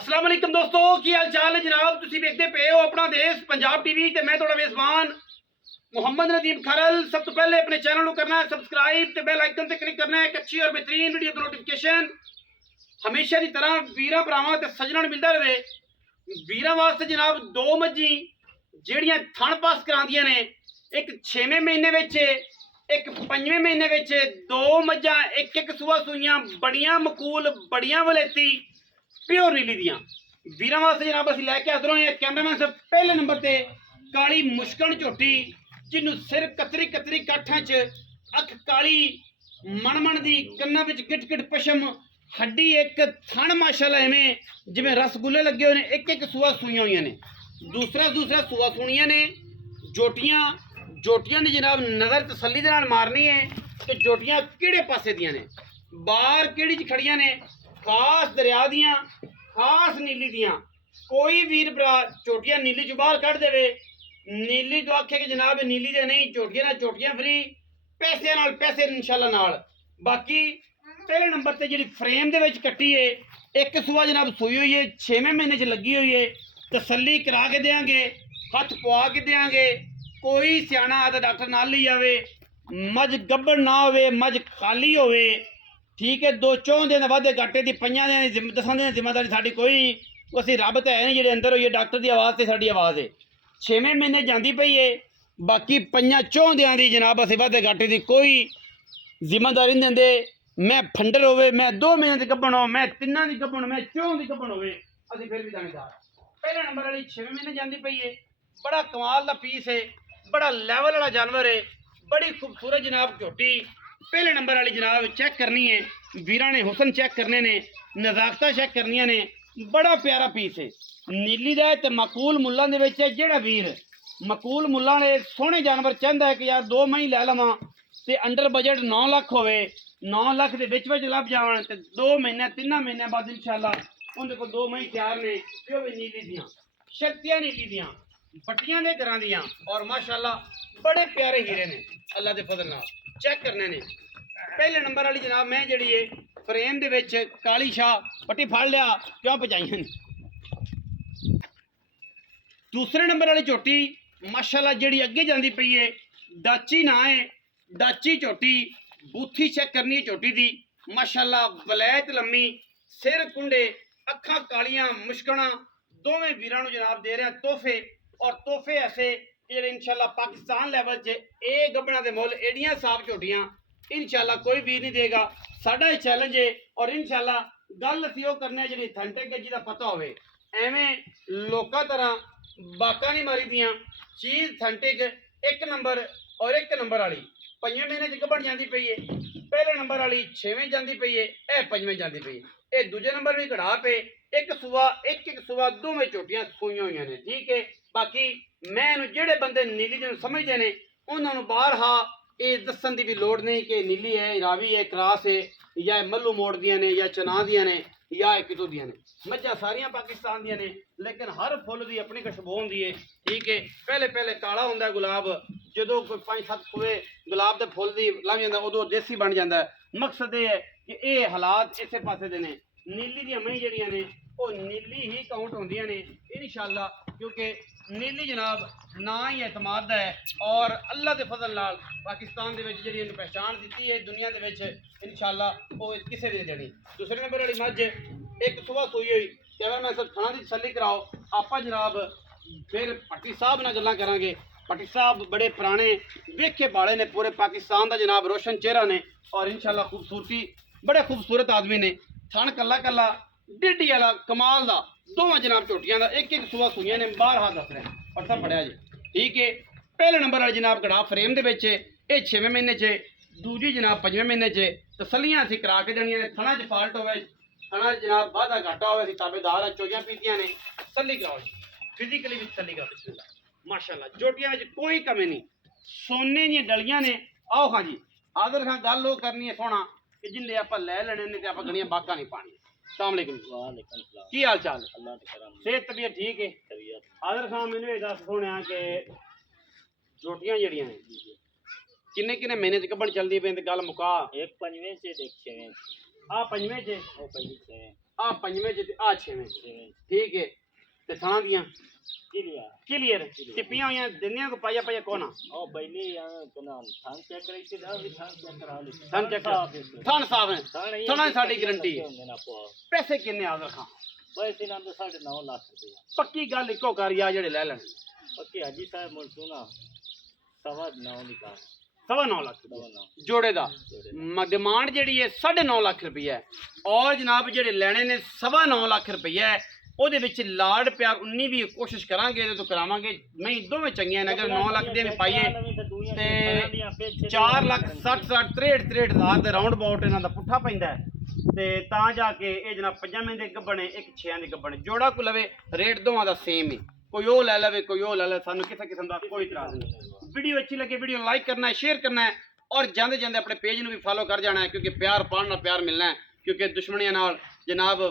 अस्सलाम वालेकुम दोस्तों, की हाल चाल है जनाब। तुसीं देखते पे हो अपना देश पंजाब टीवी ते मैं थोड़ा मेज़बान मुहम्मद नदीम खरल। सब तो पहले अपने चैनल को करना है सबसक्राइब ते बेल आइकन ते क्लिक करना है एक अच्छी और बेहतरीन वीडियो की नोटिफिकेशन हमेशा की तरह वीरां भरावां ते सज्जणां नूं मिलदा रहे। वीरां वास्ते जनाब दो मज्जी ਜਿਹੜੀਆਂ थण पास करांदियां ने, एक 6वें महीने विच एक 5वें महीने विच दो मज्जां एक एक सूआ सूईयां बड़ियां मकूल बड़ियां वलेती प्योर नीली दियां वीरां वास्ते जनाब असीं लैके हाज़र होए कैमरामैन साहब। पहले नंबर ते काली मुश्कण झोटी जिन्नू सिर कतरी कतरी काठां च अख काली मणमण दी कन्नां विच गिट गिट पशम हड्डी एक थण माशाअल्लाह एवें जिवें रसगुल्ले लगे हुए ने। एक एक सूआ सूईयां हुई ने, दूसरा सूआ सुनिया ने। जोटियां जोटियां दी जनाब नज़र तसल्ली दे नाल मारनी है कि जोटियां किहड़े पासे दियां ने, बाहर किहड़ी च खड़ियां ने, खास दरिया दियां खास नीली दियां। कोई वीर भरा झोटियां नीली चो बाहर कढ़ देवे, नीली तो आखे कि जनाब नीली दे नहीं, झोटियां ना झोटियां फ्री, पैसे नाल पैसे इंशाल्लाह नाल। बाकी पहले नंबर ते जिहड़ी फ्रेम दे विच कट्टी है एक सूआ जनाब सूई हुई है, 6वें महीने च लगी हुई है। तसल्ली करा के देंगे, हथ पवा के देंगे। कोई सियाना आदि डॉक्टर नाल ली जावे, मझ गब्बड़ ना होवे, मझ खाली होवे, ठीक है। दो चौं दिन वादे घाटे की पईयां दसां दिन जिम्मेदारी साडी कोई नहीं। असीं रब तो है नहीं जिहड़े अंदर होइए, डॉक्टर की आवाज़ से साडी आवाज़ है। 6वें महीने जाती पई है, बाकी पईयां चौं दियां दी जनाब असीं वादे घाटे की कोई जिम्मेदारी नहीं देंदे। मैं फंडर होवे, मैं 2 महीने की गब्बण हो, मैं 3 की गब्बण, मैं 4 की गब्बण होवे, असीं फिर भी दानेदार। पहले नंबर वाली 6वें महीने जाती पई है, बड़ा कमाल का पीस है, बड़ा लैवल वाला जानवर है, बड़ी खूबसूरत जनाब झोटी। पहले नंबर वाली जनाब चेक करनी है, वीरां ने हुसन चेक करने ने, नज़ाकतां चेक करनियां ने। बड़ा प्यारा पीस है, नीली दा ते मकूल मुल्लां दे विच है। जिहड़ा वीर मकूल मुल्लां ने सोहणे जानवर चाहता है कि यार 2 मही लै लवां ते अंडर बजट 9 लाख होवे, 9 लाख दे विच लभ जावन ते 2 महीने 3 महीने बाद इंशाल्लाह उनके को 2 मही तैयार ने। प्यो भी नीली दियां शक्तियां नीली दियां बट्टियां दे घरां दियां और माशाअल्लाह बड़े प्यारे हीरे ने अल्लाह दे फजल नाल। चेक करने ने पहले नंबर वाली जनाब मैं जिहड़ी है फ्रेम दे विच काली शाह पट्टी फड़ लिया क्यों पजाइयां। दूसरे नंबर वाली झोटी माशाअल्लाह जिहड़ी अगे जाती पई है, डाची ना है, डाची झोटी बूथी चेक करनी है झोटी दी माशाअल्लाह। वलैत लम्मी, सिर कुंडे, अखां कालियां, मुश्कणा दोवें वीरां नूं जनाब दे रहे तोहफे। और तोहफे ऐसे जिहड़े इंशाल्लाह पाकिस्तान लैवल च ये गब्बणां दे मुल एडियां साफ झोटियां इंशाल्लाह कोई वीर नहीं देगा। साडा ही चैलेंज है और इंशाल्लाह गल असीं ओह करने जिहड़ी थंटे गज्जी दा पता होवे, एवें लोकां तरह बाकां नहीं मारी दियां। चीज़ थंटिक एक नंबर और एक नंबर वाली 5वें महीने च गब्बण जाती पई है, पहले नंबर वाली 6वें जाती पई है, यह 5वें जाती पई है। ये दूजे नंबर भी कढ़ा पे एक सूआ दोवें झोटियां सूईयां हुई ने, ठीक है। बाकी मैं जेड़े बंदे नीली जी समझते हैं उन्होंने बाहर हा ये दसन की भी लोड़ नहीं कि नीली है, रावी है, क्रास है, या मल्लू मोड़ दियां ने, या चना दियां ने, या कितों दियां ने। मज्झां सारियां पाकिस्तान दियां ने, लेकिन हर फुल की अपनी खुशबू होंदी है, ठीक है। पहले पहले काला होंदा है गुलाब, जो कोई 5-7 कुए गुलाब के फुल की लंघ जाता उदों देसी बन जाता है। मकसद ये है कि ये हालात इस पासे दे ने। नीली दी मई जड़ियां ने वो नीली ही काउंट होंदियां ने इंशाल्लाह, क्योंकि नीली जनाब ना ही एतमाद है और अल्लाह के फजल नाल पाकिस्तान दे विच जिहड़ी पहचान दी है दुनिया दे विच इंशाल्लाह वो किसी भी देनी। दूसरे नंबर वाली मझ एक सुबह सोई हुई कहना मैं सब थाना की तसल्ली कराओ। आप जनाब फिर भट्टी साहब नाल गल्लां करांगे। भट्टी साहब बड़े पुराने वेखे बाले ने, पूरे पाकिस्तान का जनाब रोशन चेहरा ने और इंशाल्लाह खूबसूरती बड़े खूबसूरत आदमी ने। थन कला कला डिड्डी वाला कमाल का दोवें जनाब झोटियां का एक सूआ सूइयां ने, बाहर हाथ दस रहे और सब पढ़िया जी, ठीक है। पहले नंबर वाले जनाब कड़ा फ्रेम के विच ये 6वें महीने च, दूजी जनाब 5वें महीने च। तसलियां असीं करा के देनियां ने। थना च फाल्ट होवे, थना जनाब वाधा घाटा होवे, असीं ताबेदार है, चोइयां पीतियां ने। तसल्ली कराओ जी, फिजिकली भी तसल्ली कराओ बिस्मिल्लाह माशाअल्लाह। झोटियां में कोई कमी नहीं, सोने दी डलियां ने। आओ हाँ जी आदर खां गल वो करनी है सोना कि जिंदे आप लै लेने ने आप गणियां बाका नहीं पानी। अस्सलाम वालेकुम, की हाल चाल? सेहत तबीयत ठीक है? आदर खां मैनू ये दस सुने कि झोटियां जड़ियां ने किन्ने किन्ने महीने गब्बण चलदी पे गल मुका। एक 5वें च देख 6वें आ 5वें च, ਆ ਪੰਜਵੇਂ ਚ ਤੇ ਆ ਛੇਵੇਂ ਠੀਕ ਹੈ ਤੇ ਥਾਂ ਦੀਆਂ क्लियर टिप्पियां हुई दिनिया को पाया पाया कोना ओ बैली कना थान चेक करी थी ना भी थान चेक करा ली थान चेक थान साफ है थाना साडी गारंटी है पैसे किन्ने आ रखा पैसे नाम तो 9.5 लाख रुपया पक्की गल इको कर या जेड़े ले लेने पक्की हाजी साहब मुझ सुना 9.5 निकाल 9.5 लाख जोड़े दा डिमांड जेड़ी है 9.5 लाख रुपया है और जनाब जेड़े लेने ने 9.5 लाख रुपया है ਉਹਦੇ ਵਿੱਚ ਲਾੜ ਪਿਆਰ 19 ਵੀ ਕੋਸ਼ਿਸ਼ ਕਰਾਂਗੇ ਤੇ ਕਰਾਵਾਂਗੇ ਮੈਂ ਦੋਵੇਂ ਚੰਗੀਆਂ ਨੇ ਅਗਰ 9 ਲੱਖ ਦੇ ਵੀ ਪਾਈਏ ਤੇ 4 ਲੱਖ 60 63 ਹਜ਼ਾਰ ਦੇ ਰਾਉਂਡ ਅਬਾਊਟ ਇਹਨਾਂ ਦਾ ਪੁੱਠਾ ਪੈਂਦਾ ਤੇ ਤਾਂ ਜਾ ਕੇ ਇਹ ਜਨਾਬ ਪੰਜਾਂ ਦੇ ਗੱਬਣੇ ਇੱਕ 6 ਦੇ ਗੱਬਣੇ ਜੋੜਾ ਕੋ ਲਵੇ ਰੇਟ ਦੋਵਾਂ ਦਾ ਸੇਮ ਹੈ ਕੋਈ ਉਹ ਲੈ ਲਵੇ ਕੋਈ ਉਹ ਲੈ ਲੈ ਸਾਨੂੰ ਕਿਸੇ ਕਿਸਮ ਦਾ ਕੋਈ ਇਤਰਾਜ਼ ਨਹੀਂ ਵੀਡੀਓ ਅੱਛੀ ਲੱਗੇ ਵੀਡੀਓ ਲਾਈਕ ਕਰਨਾ ਹੈ ਸ਼ੇਅਰ ਕਰਨਾ ਹੈ ਔਰ ਜਾਂਦੇ ਜਾਂਦੇ ਆਪਣੇ ਪੇਜ ਨੂੰ ਵੀ ਫਾਲੋ ਕਰ ਜਾਣਾ ਹੈ ਕਿਉਂਕਿ ਪਿਆਰ ਪਾਉਣ ਨਾਲ ਪਿਆਰ ਮਿਲਣਾ ਹੈ ਕਿਉਂਕਿ ਦੁਸ਼ਮਣੀਆਂ ਨਾਲ ਜਨਾਬ